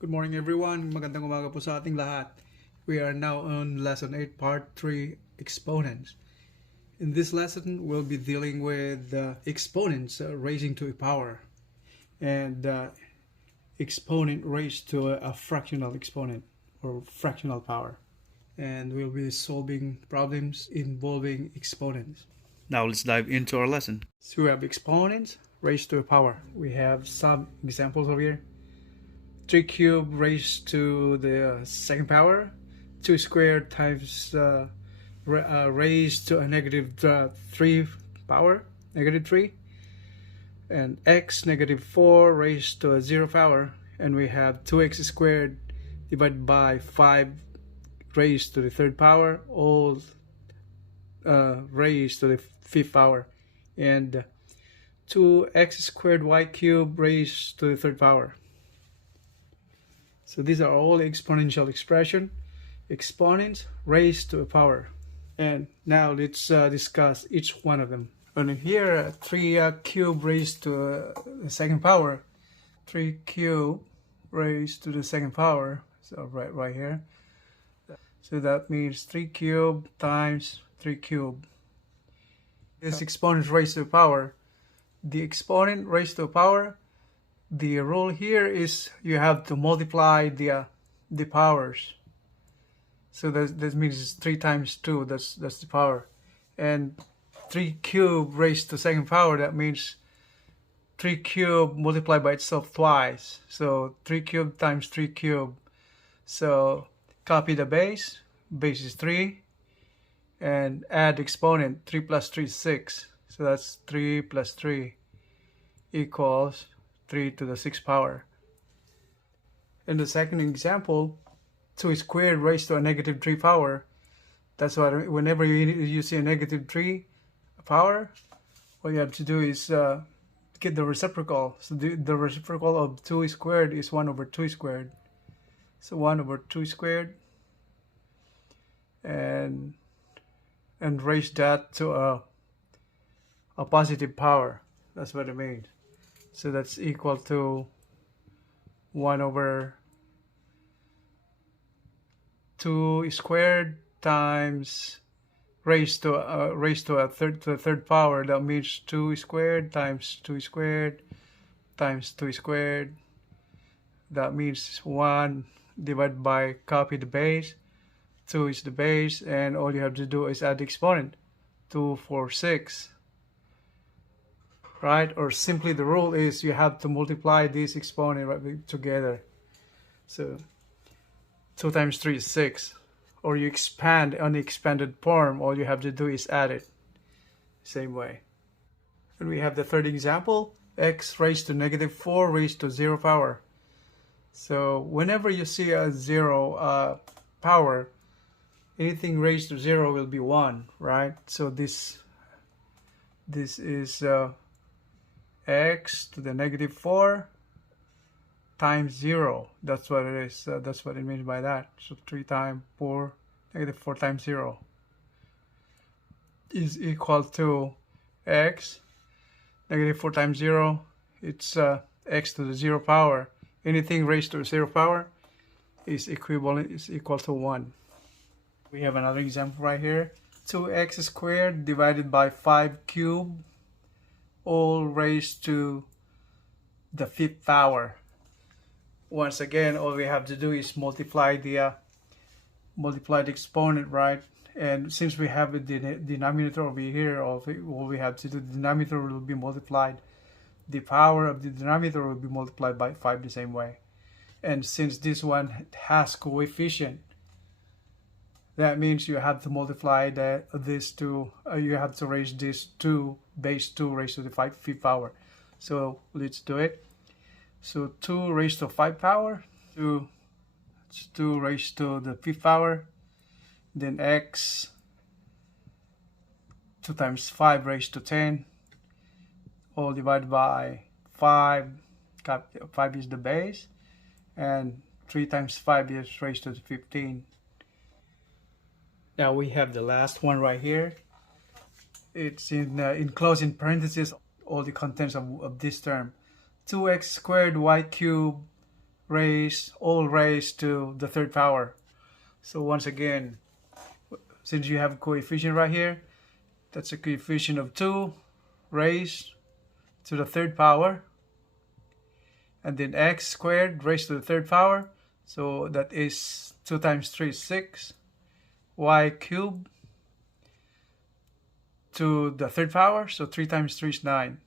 Good morning everyone. Magandang umaga po sa ating lahat. We are now on lesson 8 part 3 exponents. In this lesson we'll be dealing with exponents raising to a power and exponent raised to a fractional exponent or fractional power. And we'll be solving problems involving exponents. Now let's dive into our lesson. So we have exponents raised to a power. We have some examples over here. 3 cubed raised to the second power, 2 squared times raised to a negative 3 power, negative 3, and x negative 4 raised to a 0 power, and we have 2x squared divided by 5 raised to the third power, all raised to the fifth power, and 2x squared y cubed raised to the third power. So these are all exponential expression, exponents raised to a power. And now let's discuss each one of them. And here, 3 cubed raised to the second power, 3 cubed raised to the second power. So right here. So that means 3 cubed times 3 cubed. This exponent raised to a power. The exponent raised to a power. The rule here is you have to multiply the powers. So that means it's 3 times 2. That's the power. And 3 cubed raised to second power. That means 3 cubed multiplied by itself twice. So 3 cubed times 3 cubed. So copy the base. Base is 3. And add exponent. 3 plus 3 is 6. So that's 3 plus 3 equals 3 to the 6th power. In the second example, 2 squared raised to a negative 3 power. That's why whenever you see a negative 3 power, all you have to do is get the reciprocal. So the reciprocal of 2 squared is 1 over 2 squared. So 1 over 2 squared, and raise that to a positive power. That's what it means. So that's equal to 1 over 2 squared times raised to a third power. That means 2 squared times 2 squared times 2 squared. That means 1 divided by copy the base. 2 is the base, and all you have to do is add the exponent. 2, 4, 6. Right? Or simply the rule is you have to multiply this exponent right together. So 2 times 3 is 6. Or you expand on the expanded form, all you have to do is add it. Same way. And we have the third example, x raised to negative 4 raised to 0 power. So whenever you see a 0 power, anything raised to 0 will be 1, right? So this is x to the negative 4 times 0. That's what it is. That's what it means by that. So 3 times 4, negative 4 times 0 is equal to x. Negative 4 times 0, it's x to the 0 power. Anything raised to 0 power is equal to 1. We have another example right here. 2x squared divided by 5 cubed, all raised to the 5th power. Once again, all we have to do is multiply the exponent, right? And since we have the denominator over here, all we have to do, the denominator will be multiplied. The power of the denominator will be multiplied by 5 the same way. And since this one has coefficient, that means you have to multiply this to, you have to raise this to base 2 raised to the 5th power. So let's do it. So 2 raised to 5 power, 2 raised to the 5th power, then x, 2 times 5 raised to 10, all divided by 5, 5 is the base, and 3 times 5 is raised to the 15. Now we have the last one right here. It's enclosed in parentheses all the contents of this term. 2x squared y cubed all raised to the third power. So once again, since you have coefficient right here, that's a coefficient of 2 raised to the third power, and then x squared raised to the third power, so that is 2 times 3 is 6, y cubed to the third power, so 3 times 3 is 9.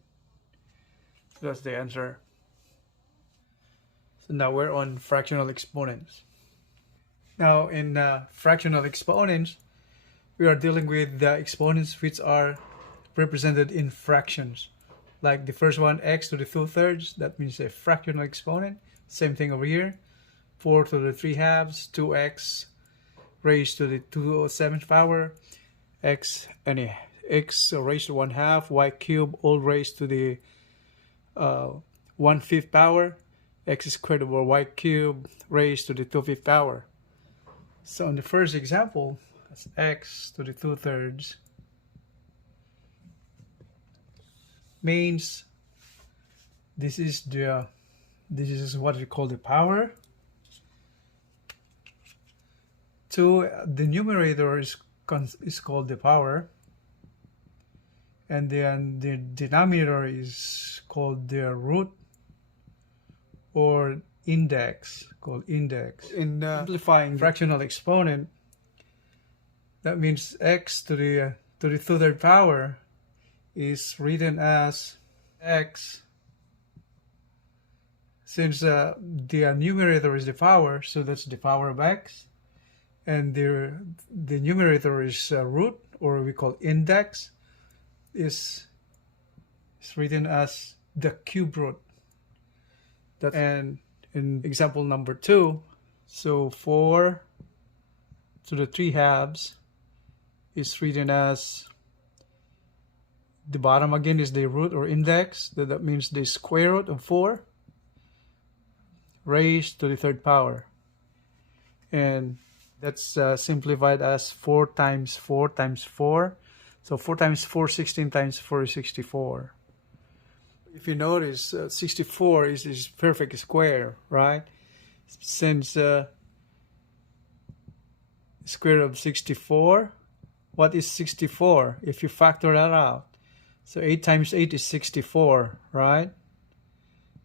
So that's the answer. So now we're on fractional exponents. Now in fractional exponents, we are dealing with the exponents which are represented in fractions. Like the first one, x to the 2/3, that means a fractional exponent. Same thing over here, 4 to the 3/2, 2x raised to the 2/7 power, x raised to 1/2, y cubed all raised to the 1/5 power, x squared over y cubed raised to the 2/5 power. So in the first example, that's x to the 2/3 means this is what we call the power. The numerator is called the power, and then the denominator is called the root or index, called index. In simplifying fractional exponent, that means x to the 2/3 power is written as x. Since the numerator is the power, so that's the power of x, and the numerator is root, or we call index, is written as the cube root. And in example number 2, so 4 to the 3/2 is written as, the bottom again is the root or index, that means the square root of 4 raised to the third power. And that's simplified as 4 times 4 times 4. So 4 times 4, 16 times 4 is 64. If you notice, 64 is perfect square, right? Since square root of 64, what is 64? If you factor that out, so 8 times 8 is 64, right?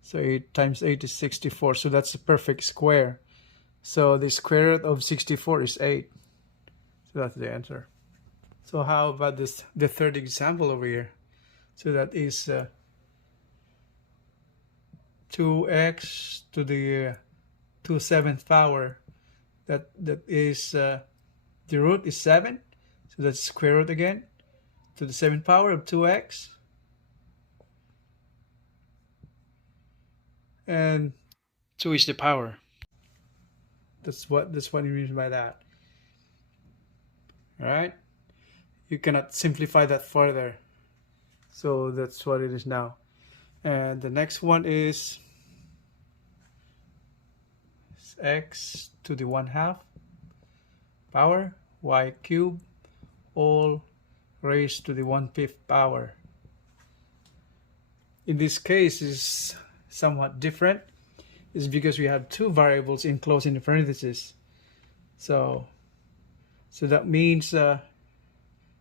So 8 times 8 is 64, so that's a perfect square. So the square root of 64 is 8. So that's the answer. So how about the third example over here? So that is 2x to the 2/7 power. That is the root is 7, so that's square root again to the 7th power of 2x, and 2 is the power. That's what it means by that. All right, you cannot simplify that further, so that's what it is now. And the next one is x to the 1/2 power, y cubed all raised to the 1/5 power. In this case is somewhat different. It's because we have two variables enclosed in the parentheses. So that means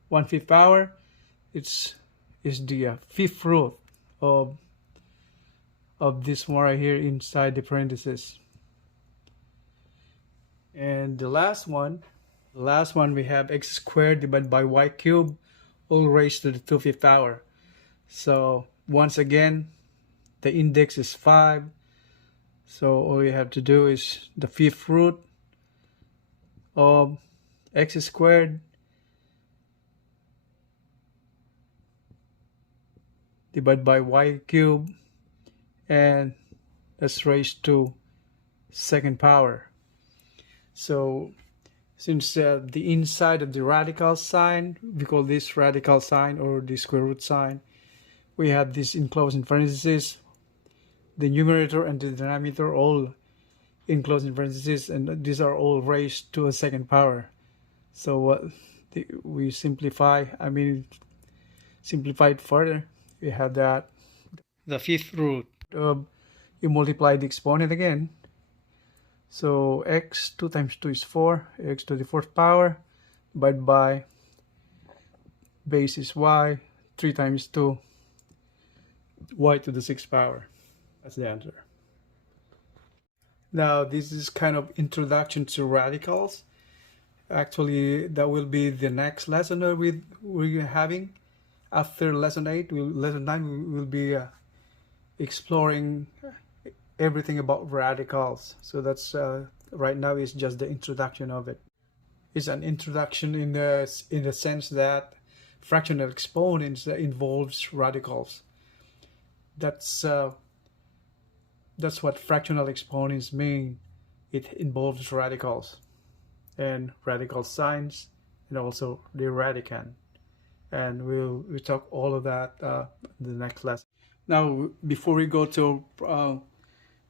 1/5 power is the 5th root of this one right here inside the parentheses. And the last one we have x squared divided by y cubed all raised to the 2/5 power. So once again, the index is 5. So all you have to do is the 5th root of x squared divided by y cubed, and that's raised to 2nd power. So since the inside of the radical sign, we call this radical sign or the square root sign, we have this enclosed in parentheses. The numerator and the denominator all enclosed in parentheses, and these are all raised to a 2nd power. So what we simplify it further. We have that the 5th root. You multiply the exponent again, So x 2 times 2 is 4, x to the 4th power, divided by base is y, 3 times 2, y to the 6th power. That's the answer. Now this is kind of introduction to radicals. Actually, that will be the next lesson that we're having. After lesson 8, lesson 9, we will be exploring everything about radicals. So that's right now is just the introduction of it. It's an introduction in the sense that fractional exponents involves radicals. That's what fractional exponents mean. It involves radicals and radical signs and also the radicand. And we'll talk all of that in the next lesson. Now, before we go to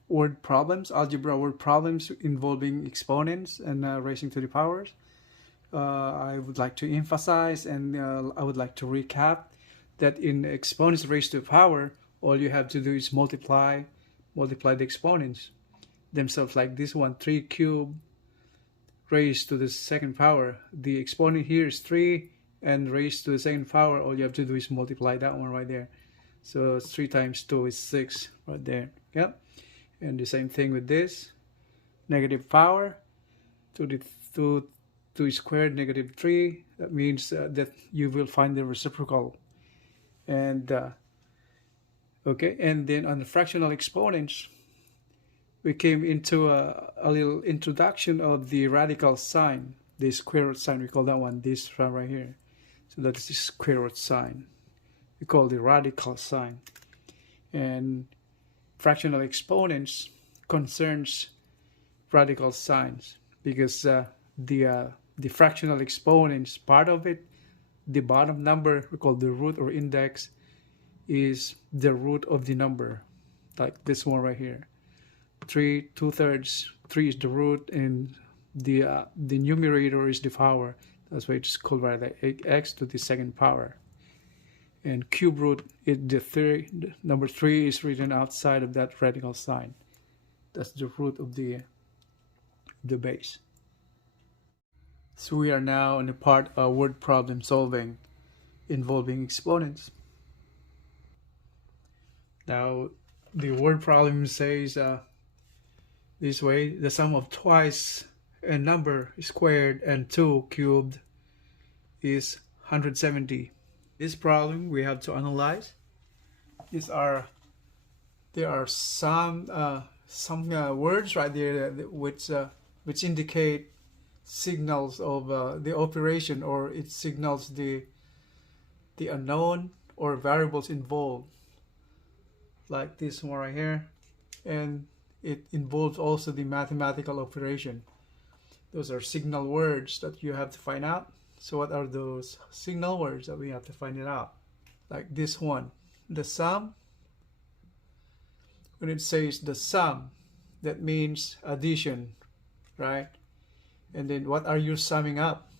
word problems, algebra word problems involving exponents and raising to the powers, I would like to emphasize and I would like to recap that in exponents raised to the power, all you have to do is multiply the exponents themselves, like this one, 3 cubed raised to the 2nd power. The exponent here is 3 and raised to the 2nd power. All you have to do is multiply that one right there. So 3 times 2 is 6 right there. Yeah. And the same thing with this. Negative power to the 2 squared negative 3. That means that you will find the reciprocal. And okay, and then on the fractional exponents, we came into a little introduction of the radical sign, the square root sign. We call that one, this one right here. So that is the square root sign. We call the radical sign. And fractional exponents concerns radical signs because the fractional exponents, part of it, the bottom number, we call the root or index, is the root of the number, like this one right here. 3 2/3, 3 is the root, and the numerator is the power. That's why it's called right there, x to the 2nd power. And cube root is the number 3 is written outside of that radical sign. That's the root of the base. So we are now in the part of word problem solving involving exponents. Now the word problem says this way: the sum of twice a number squared and 2 cubed is 170. This problem we have to analyze. There are some words right there which indicate signals of the operation, or it signals the unknown or variables involved, like this one right here, and it involves also the mathematical operation. Those are signal words that you have to find out. So what are those signal words that we have to find it out? Like this one, the sum. When it says the sum, that means addition, right? And then what are you summing up?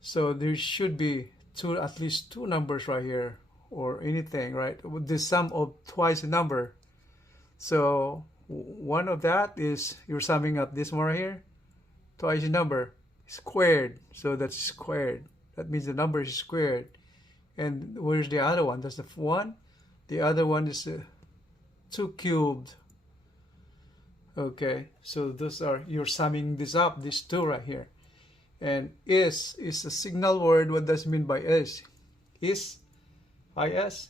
So there should be at least two numbers right here, or anything, right? The sum of twice a number. So one of that is you're summing up this one right here, twice a number, squared. So that's squared. That means the number is squared. And where's the other one? That's the one. The other one is 2 cubed. Okay, so those are, you're summing this up, these two right here. And is a signal word. What does it mean by is? Is, is,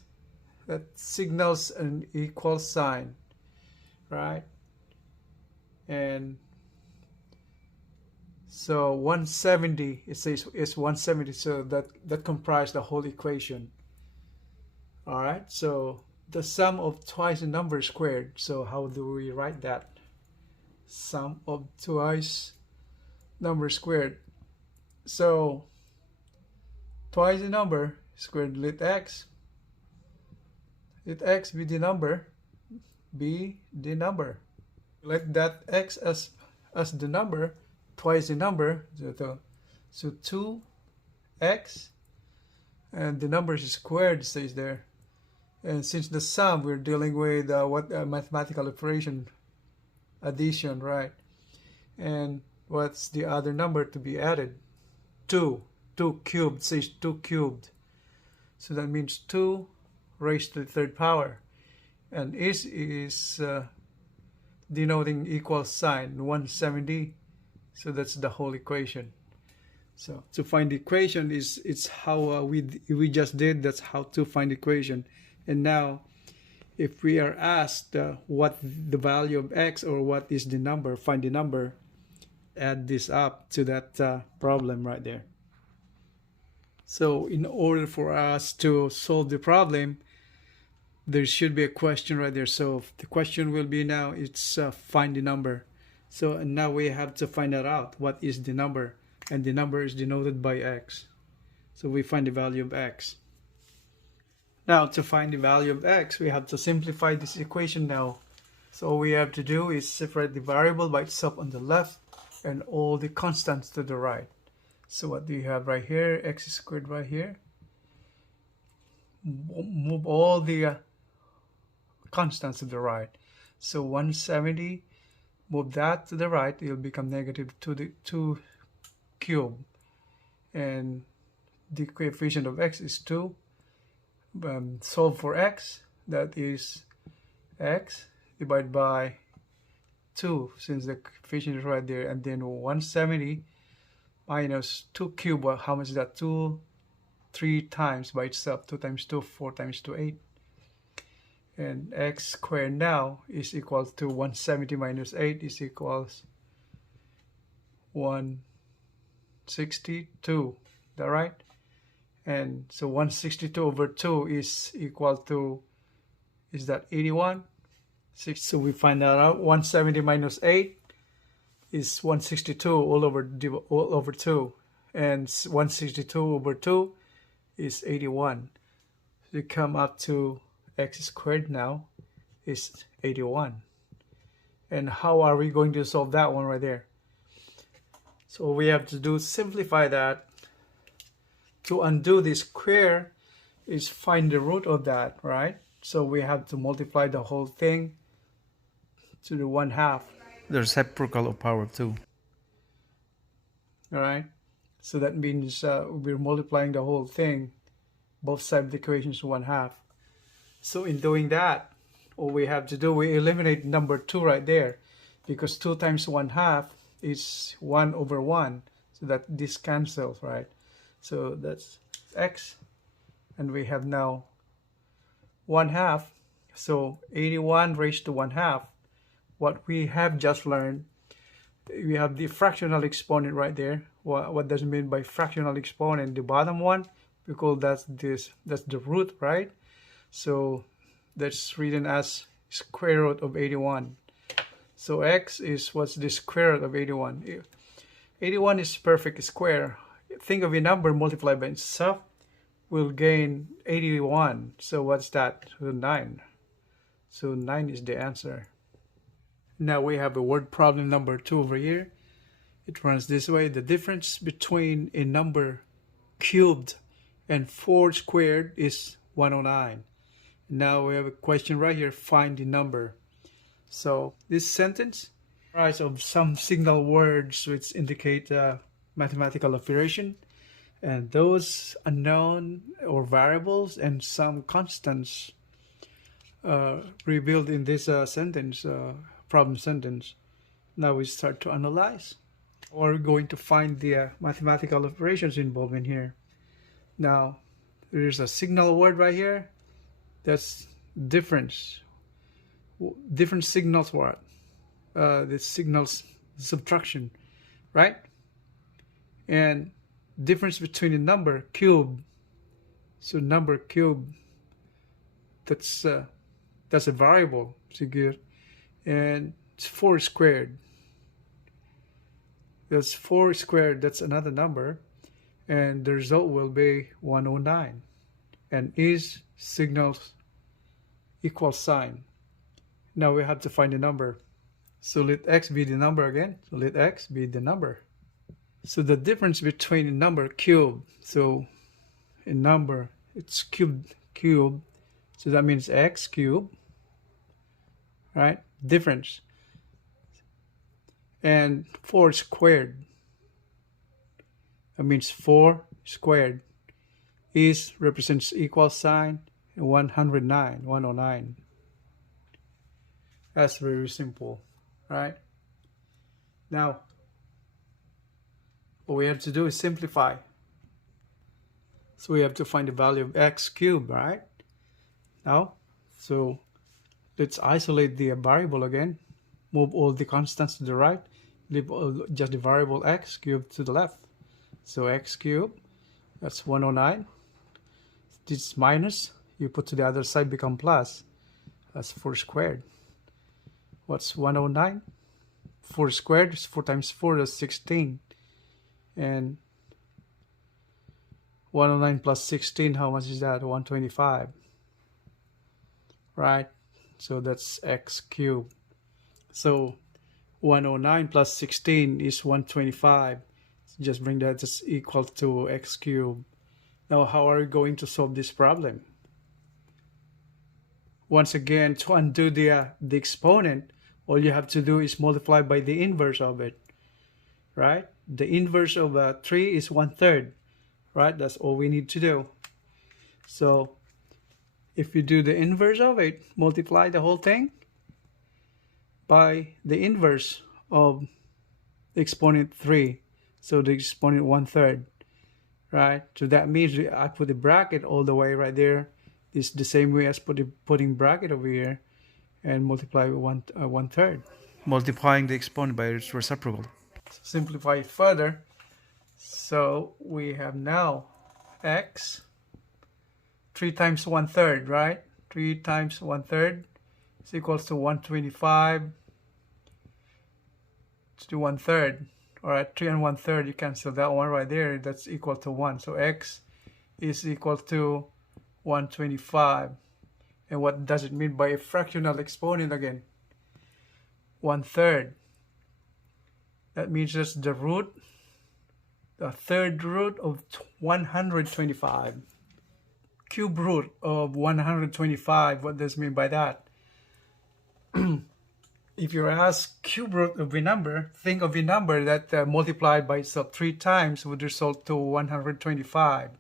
that signals an equal sign, right? And so 170, it says is 170, so that comprises the whole equation. All right, so the sum of twice a number squared. So how do we write that? Sum of twice number squared. So twice the number squared, let x be the number, let that x as the number, twice the number, so 2x, and the number is squared, says there. And since the sum, we're dealing with what mathematical operation, Addition, right? And what's the other number to be added? 2. 2 cubed says 2 cubed. So that means 2 raised to the third power. And is denoting equal sign, 170. So that's the whole equation. So to find the equation it's how we just did. That's how to find the equation. And now if we are asked what the value of x or what is the number, find the number, add this up to that problem right there. So in order for us to solve the problem, there should be a question right there. So the question will be now, it's find the number. So and now we have to find that out. What is the number? And the number is denoted by x. So we find the value of x. Now to find the value of x, we have to simplify this equation now. So all we have to do is separate the variable by itself on the left and all the constants to the right. So what do you have right here? X squared right here. Move all the constants to the right. So 170, move that to the right, it will become negative 2 cube. And the coefficient of x is 2. Solve for x, that is x divided by 2, since the coefficient is right there. And then 170 minus 2 cube, well, how much is that? 2, 3 times by itself. 2 times 2, 4 times 2, 8. And x squared now is equal to 170 minus 8 is equals 162. Is that right? And so 162 over 2 is equal to, is that 81? So we find that out. 170 minus 8 is 162 all over 2. And 162 over 2 is 81. So you come up to x squared now is 81. And how are we going to solve that one right there? So all we have to do is simplify that. To undo the square is find the root of that, right? So we have to multiply the whole thing to the 1/2. The reciprocal of power of 2. All right. So that means we're multiplying the whole thing, both sides of the equation to 1/2. So in doing that, all we have to do, we eliminate number 2 right there, because 2 times 1/2 is 1 over 1. So that this cancels, right? So that's x, and we have now 1/2. So 81 raised to 1/2. What we have just learned, we have the fractional exponent right there. What does it mean by fractional exponent? The bottom one, because that's the root, right? So that's written as square root of 81. So x is what's the square root of 81. 81 is perfect square. Think of a number multiplied by itself, we'll gain 81. So what's that? 9. So 9 is the answer. Now we have a word problem number 2 over here. It runs this way. The difference between a number cubed and 4 squared is 109. Now we have a question right here. Find the number. So this sentence comprised of some signal words which indicate mathematical operation, and those unknown or variables and some constants revealed in this sentence, problem sentence. Now we start to analyze. We're going to find the mathematical operations involved in here. Now there's a signal word right here. That's difference. Different signals what? The signals subtraction, right? And difference between a number cube. So number cube, that's a variable. And it's 4 squared. That's 4 squared. That's another number, and the result will be 109. And is signals equal sign. Now we have to find the number. So let x be the number again. So let x be the number. So the difference between a number cube, so a number, it's cube, so that means x cube, right? Difference. and 4 squared. That means 4 squared is represents equal sign 109. That's very simple, right? Now, what we have to do is simplify. So we have to find the value of x cubed, right? Now, so let's isolate the variable again. Move all the constants to the right. Leave just the variable x cubed to the left. So x cubed, that's 109. This minus, you put to the other side, become plus. That's 4 squared. What's 109? 4 squared is 4 times 4, that's 16. And 109 plus 16, how much is that? 125. Right? So that's x cubed. So 109 plus 16 is 125. So just bring that as equal to x cubed. Now, how are you going to solve this problem? Once again, to undo the exponent, all you have to do is multiply by the inverse of it. Right? The inverse of 3 is 1/3. Right? That's all we need to do. So if you do the inverse of it, multiply the whole thing by the inverse of the exponent 3. So the exponent 1/3. Right? So that means I put the bracket all the way right there. It's the same way as putting bracket over here and multiply with 1/3. Multiplying the exponent by its reciprocal. So simplify it further. So we have now x 3 times 1/3, right? 3 times 1/3 is equals to 125 to 1/3. All right, 3 and 1/3, you cancel that one right there. That's equal to 1. So x is equal to 125. And what does it mean by a fractional exponent again? 1/3. That means that's the root, the third root of 125. Cube root of 125. What does it mean by that? If you're asked cube root of a number, think of a number that multiplied by itself 3 times would result to 125.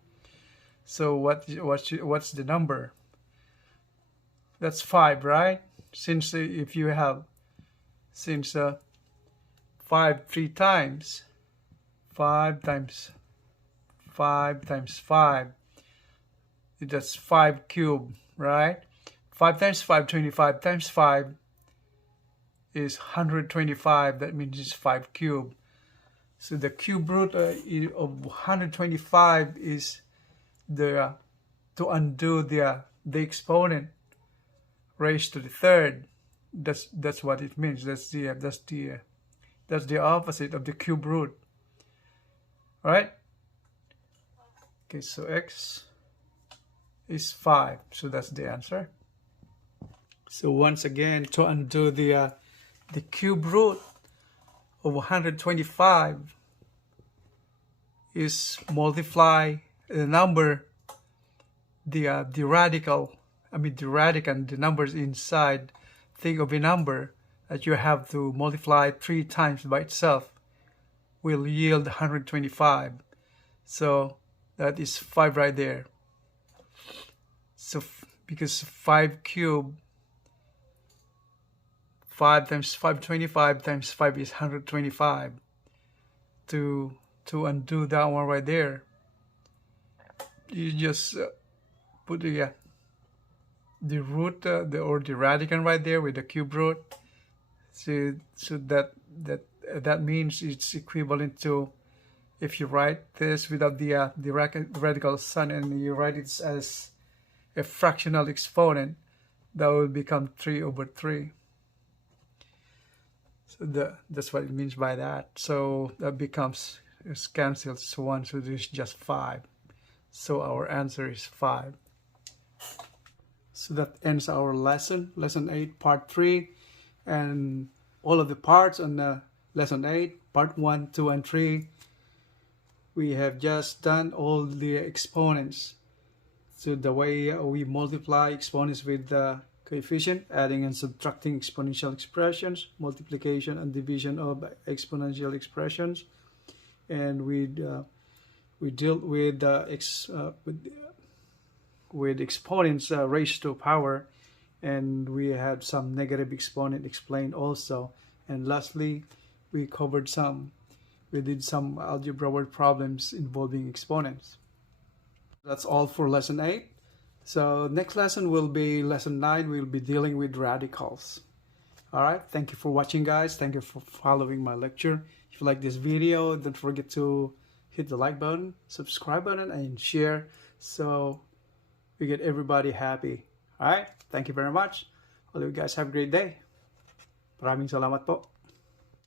So what's the number? That's 5, right? Since if you have 5 3 times, 5 times 5 times 5, that's 5 cubed, right? 5 times 5, 25 times 5 is 125. That means it's 5 cubed. So the cube root of 125 is the to undo the exponent raised to the third. That's what it means. That's the opposite of the cube root. All right? Okay, so x is 5. So that's the answer. So once again, to undo the cube root of 125 is multiply the number, the radical, the radicand, the numbers inside. Think of a number that you have to multiply 3 times by itself will yield 125. So that is 5 right there. So because 5 cubed, 5 times 5, 25 times 5 is 125. To undo that one right there, you just put the root or the radicand right there with the cube root. So that means it's equivalent to, if you write this without the radical sign and you write it as a fractional exponent, that will become 3/3. So that's what it means by that. So that becomes, it's cancelled to 1, so there's just 5. So our answer is 5. So that ends our lesson 8, part 3, and all of the parts on lesson 8, part 1, 2, and 3. We have just done all the exponents. So the way we multiply exponents with coefficient, adding and subtracting exponential expressions, multiplication and division of exponential expressions, and we deal with exponents raised to power, and we had some negative exponent explained also. And lastly, we did some algebra word problems involving exponents. That's all for lesson 8. So next lesson will be lesson 9. We'll be dealing with radicals. All right, thank you for watching, guys. Thank you for following my lecture. If you like this video, don't forget to hit the like button, subscribe button, and share so we get everybody happy. All right, thank you very much. All of you guys have a great day. Maraming salamat po.